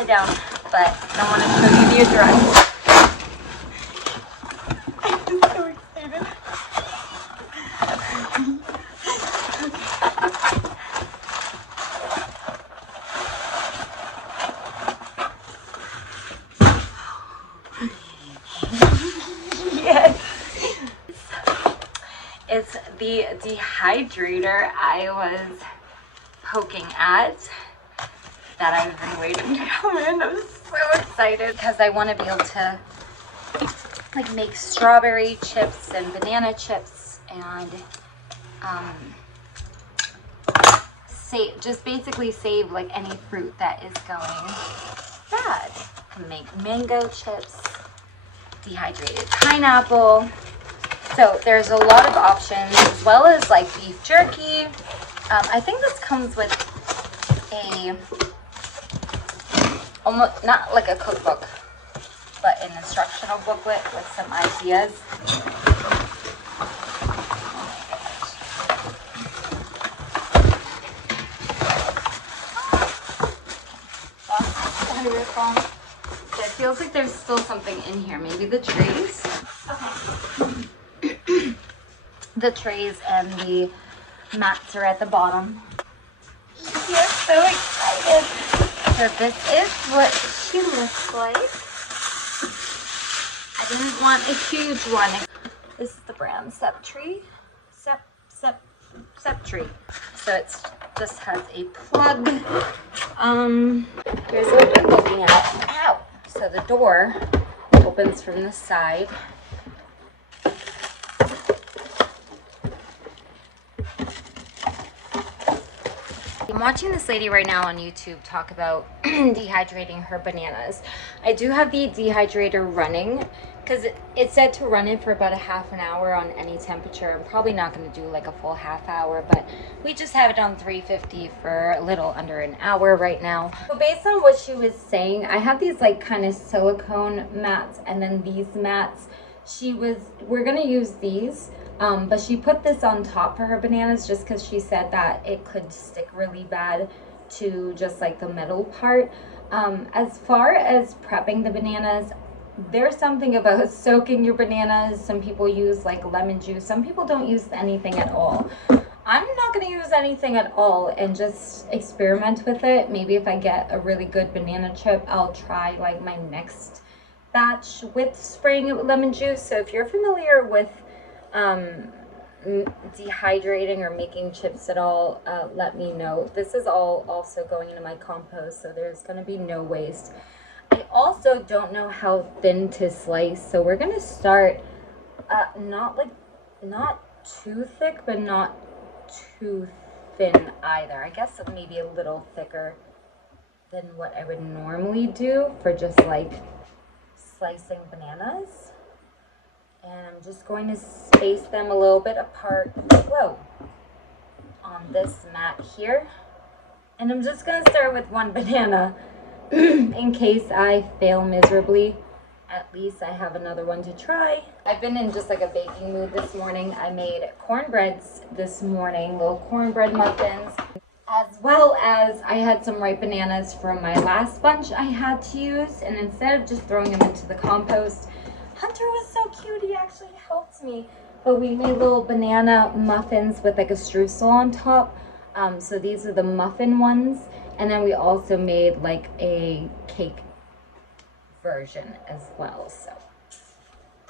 upside down, but I want to show you the address. I'm so excited. Yes. It's the dehydrator I was poking at that I've been waiting to come in. I'm so excited because I want to be able to like make strawberry chips and banana chips and just basically save like any fruit that is going bad. I can make mango chips, dehydrated pineapple. So there's a lot of options, as well as like beef jerky. I think this comes with a, almost not like a cookbook, but an instructional booklet with some ideas. So it feels like there's still something in here. Maybe the trays. Okay. The trays and the mats are at the bottom. You're so excited. So this is what she looks like. I didn't want a huge one. This is the brand Septree. Septree. So it's just has a plug. Here's what I've been looking at. Ow! So the door opens from the side. I'm watching this lady right now on YouTube talk about dehydrating her bananas. I do have the dehydrator running because it said to run it for about a half an hour on any temperature. I'm probably not going to do like a full half hour, but we just have it on 350 for a little under an hour right now. So based on what she was saying, I have these like kind of silicone mats, and then these mats, we're going to use these. But she put this on top for her bananas just because she said that it could stick really bad to just like the middle part. As far as prepping the bananas, there's something about soaking your bananas. Some people use like lemon juice. Some people don't use anything at all. I'm not going to use anything at all and just experiment with it. Maybe if I get a really good banana chip, I'll try like my next batch with spraying it with lemon juice. So if you're familiar with dehydrating or making chips at all, let me know. This is all also going into my compost, so there's going to be no waste. I also don't know how thin to slice, so we're going to start not too thick, but not too thin either. I guess maybe a little thicker than what I would normally do for just like slicing bananas. And I'm just going to space them a little bit apart, on this mat here. And I'm just going to start with one banana in case I fail miserably. At least I have another one to try. I've been in just like a baking mood this morning. I made cornbreads this morning, little cornbread muffins, as well as I had some ripe bananas from my last bunch I had to use. And instead of just throwing them into the compost, Hunter was so cute, he actually helped me. But we made little banana muffins with like a streusel on top. So these are the muffin ones. And then we also made like a cake version as well. So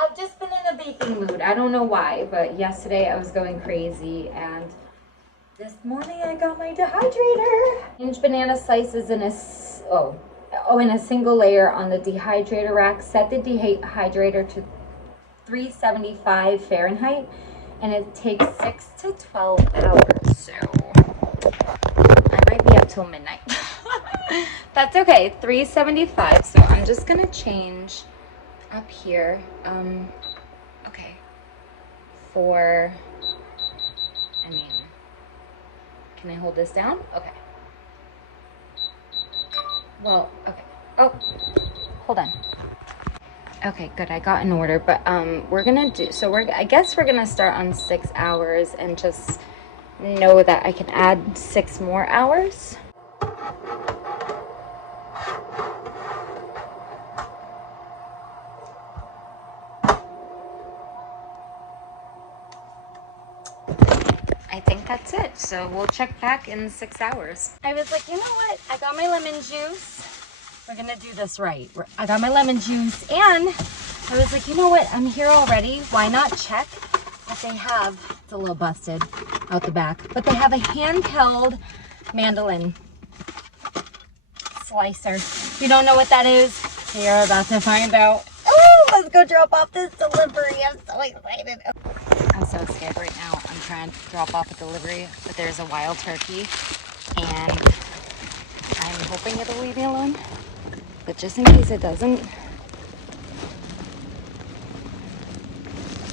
I've just been in a baking mood. I don't know why, but yesterday I was going crazy, and this morning I got my dehydrator. Inch banana slices in a single layer on the dehydrator rack. Set the dehydrator to 375 Fahrenheit, and it takes 6 to 12 hours. So I might be up till midnight. That's okay. 375. So I'm just gonna change up here. Okay. Can I hold this down? Okay. Well, okay. Oh, hold on. Okay, good. I got an order, but we're gonna do. So I guess we're gonna start on 6 hours and just know that I can add 6 more hours. I think that's it. So we'll check back in 6 hours. I was like, you know what? I got my lemon juice. We're gonna do this right. I got my lemon juice and I was like, you know what? I'm here already. Why not check if they have, it's a little busted out the back, but they have a handheld mandolin slicer. If you don't know what that is, you're about to find out. Oh, let's go drop off this delivery. I'm so excited. I'm so scared right now. I'm trying to drop off a delivery, but there's a wild turkey and I'm hoping it'll leave me alone. But just in case it doesn't.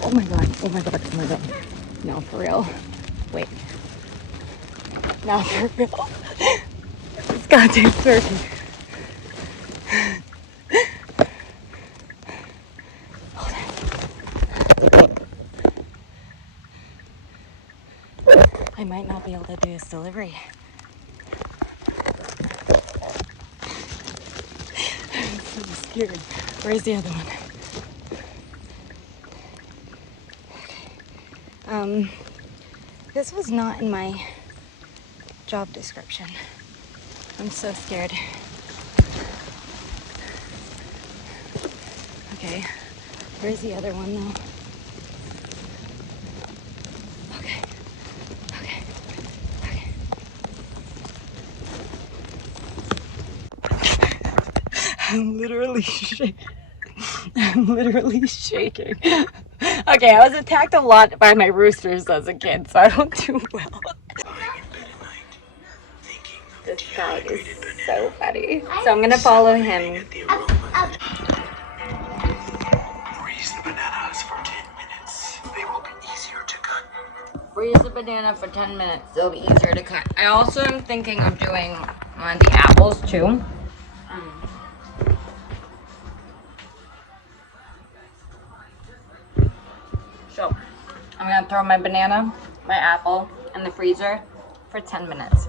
Oh my god, oh my god, oh my god. No, for real. Wait. Not for real. This goddamn turkey. I might not be able to do this delivery. I'm so scared. Where's the other one? Okay. This was not in my job description. I'm so scared. Okay. Where's the other one though? Okay. Okay. Okay. I'm literally shaking. I'm literally shaking. Okay, I was attacked a lot by my roosters as a kid, so I don't do well. This guy is so funny. So I'm gonna follow him. Freeze the bananas for 10 minutes. They will be easier to cut. Freeze the banana for 10 minutes. They'll be easier to cut. I also am thinking of doing the apples too. So I'm gonna throw my banana, my apple in the freezer for 10 minutes.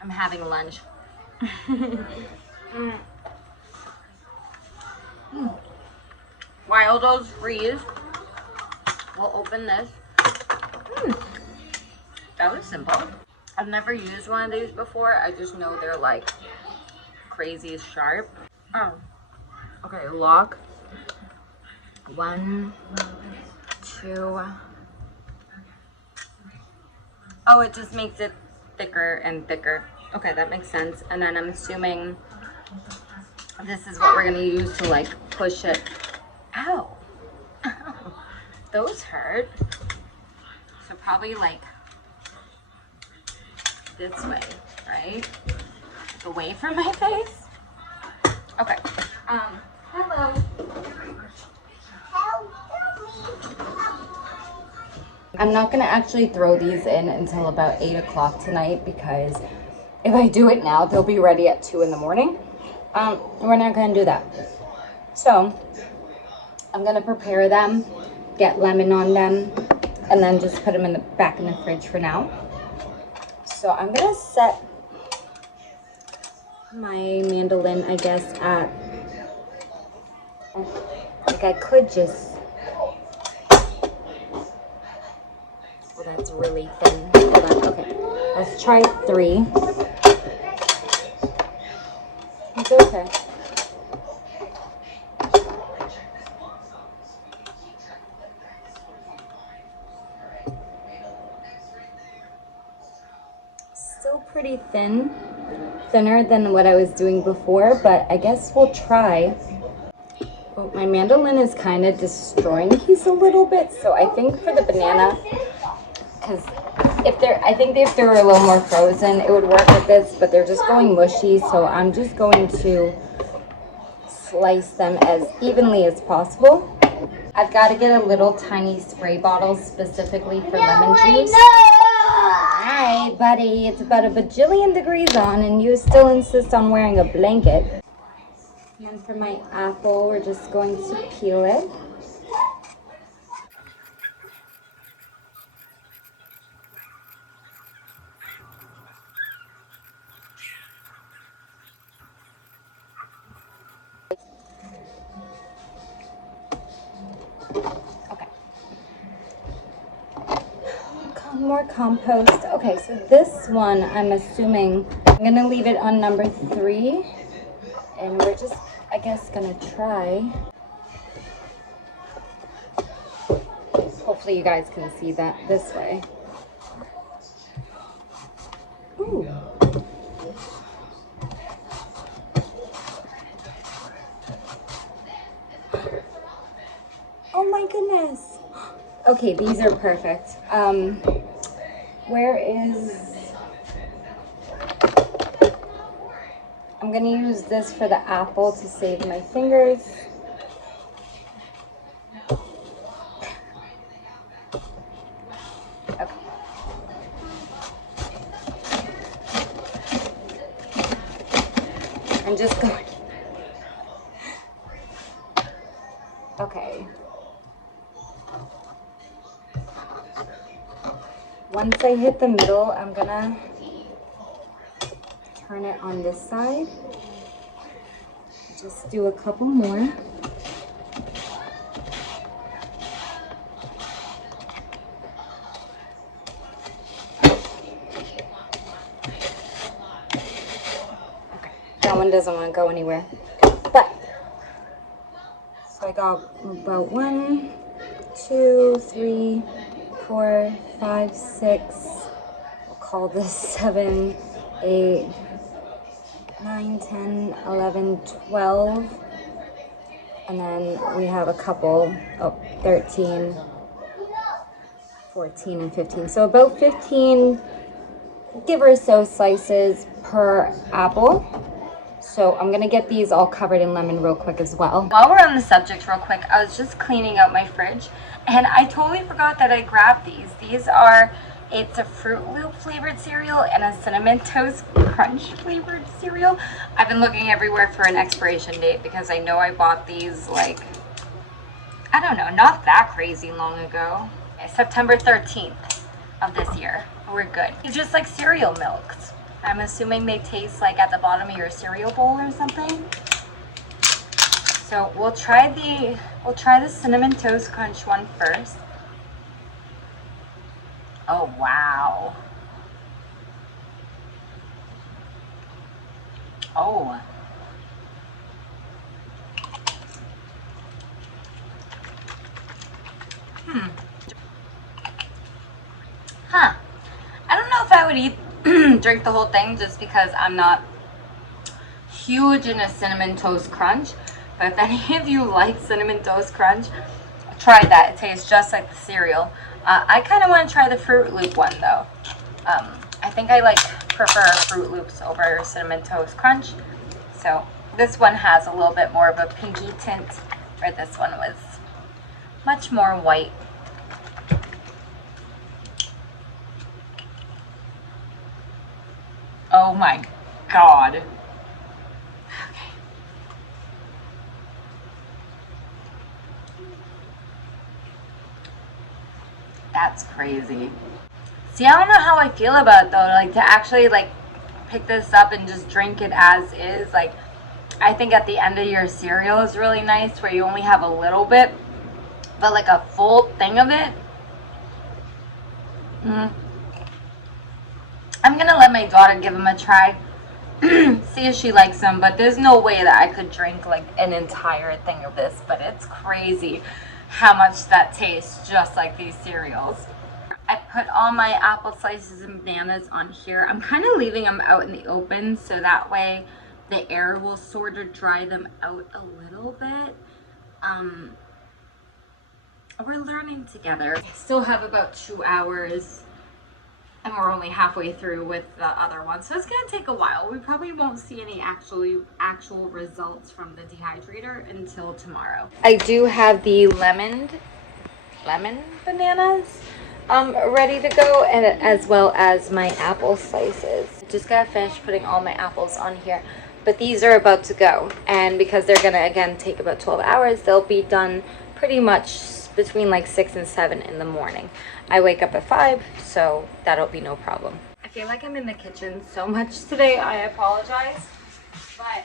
I'm having lunch. While those freeze, we'll open this. That was simple. I've never used one of these before. I just know they're like crazy sharp. Oh, okay, lock. 1, 2. Oh, it just makes it thicker and thicker. Okay, that makes sense. And then I'm assuming this is what we're gonna use to like push it. Ow. Those hurt. So probably like this way, right? Away from my face. Okay. Hello. I'm not gonna actually throw these in until about 8 o'clock tonight because if I do it now, they'll be ready at 2 in the morning. We're not gonna do that. So I'm gonna prepare them, get lemon on them, and then just put them in the back in the fridge for now. So I'm gonna set my mandolin, I guess, at, like I could just, well, that's really thin. Hold on. Okay, let's try 3. It's okay. Still pretty thin, thinner than what I was doing before, but I guess we'll try. Oh, my mandolin is kind of destroying these a little bit, so I think for the banana, because I think if they were a little more frozen, it would work with this, but they're just going mushy, so I'm just going to slice them as evenly as possible. I've got to get a little tiny spray bottle specifically for lemon juice. Hi, buddy. It's about a bajillion degrees on, and you still insist on wearing a blanket. And for my apple, we're just going to peel it. Okay. Come more compost. Okay, so this one, I'm assuming I'm gonna leave it on number 3, and we're just, I guess, gonna try. Hopefully you guys can see that this way. Ooh. Oh my goodness. Okay, these are perfect. Where is... I'm gonna use this for the apple to save my fingers. Okay. I'm just going... Okay. Once I hit the middle, I'm gonna turn it on this side. Just do a couple more. That one doesn't want to go anywhere. But, so I got about 1, 2, 3, 4, 5, 6. We'll call this 7, 8, 9, 10, 11, 12. And then we have a couple, 13, 14, and 15. So about 15, give or so, slices per apple. So I'm gonna get these all covered in lemon real quick as well. While we're on the subject real quick, I was just cleaning out my fridge and I totally forgot that I grabbed these. These are, it's a Fruit Loop flavored cereal and a Cinnamon Toast Crunch flavored cereal. I've been looking everywhere for an expiration date because I know I bought these like, I don't know, not that crazy long ago. September 13th of this year. We're good. It's just like cereal milks. I'm assuming they taste like at the bottom of your cereal bowl or something. So we'll try the Cinnamon Toast Crunch one first. Oh wow. Oh. Huh. I don't know if I would eat drink the whole thing just because I'm not huge in a Cinnamon Toast Crunch. But if any of you like Cinnamon Toast Crunch, try that. It tastes just like the cereal. I kind of want to try the Fruit Loop one though. I think I prefer Fruit Loops over Cinnamon Toast Crunch. So this one has a little bit more of a pinky tint, where this one was much more white. Oh my God. Okay. That's crazy. See, I don't know how I feel about it though, like to actually pick this up and just drink it as is. Like, I think at the end of your cereal is really nice where you only have a little bit, but like a full thing of it. I'm gonna let my daughter give them a try. See if she likes them, but there's no way that I could drink like an entire thing of this, but it's crazy how much that tastes just like these cereals. I put all my apple slices and bananas on here. I'm kind of leaving them out in the open so that way the air will sort of dry them out a little bit. We're learning together. I still have about 2 hours and we're only halfway through with the other one, so it's gonna take a while. We probably won't see any actual results from the dehydrator until tomorrow. I do have the lemon bananas ready to go, and as well as my apple slices. Just got finished putting all my apples on here, but these are about to go, and because they're gonna again take about 12 hours, they'll be done pretty much between like 6 and 7 in the morning. I wake up at 5, so that'll be no problem. I feel like I'm in the kitchen so much today, I apologize, but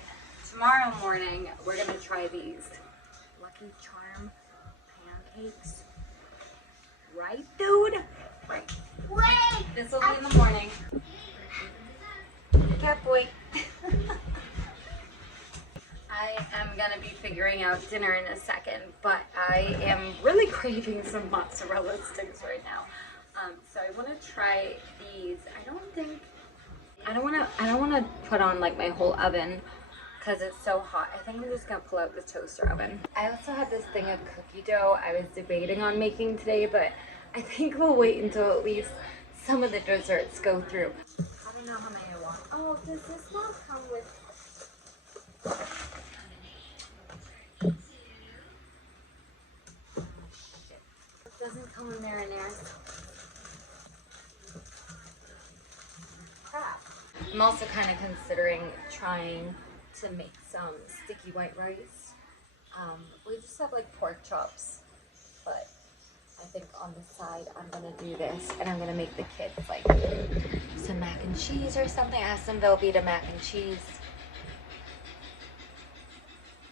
tomorrow morning we're gonna try these Lucky Charm pancakes. Right, dude? Right. This will be in the morning. Cat boy. I am gonna be figuring out dinner in a second, but I am really craving some mozzarella sticks right now. So I want to try these. I don't want to put on like my whole oven because it's so hot. I think I'm just gonna pull out the toaster oven. I also had this thing of cookie dough I was debating on making today, but I think we'll wait until at least some of the desserts go through. I don't know how many I want. Oh, does this not come with... It doesn't come with marinara. Crap. I'm also kind of considering trying to make some sticky white rice. We just have like pork chops, but I think on the side I'm gonna do this, and I'm gonna make the kids like some mac and cheese or something. I asked them Velveeta mac and cheese,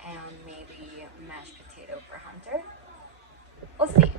and maybe mashed potato for Hunter. We'll see.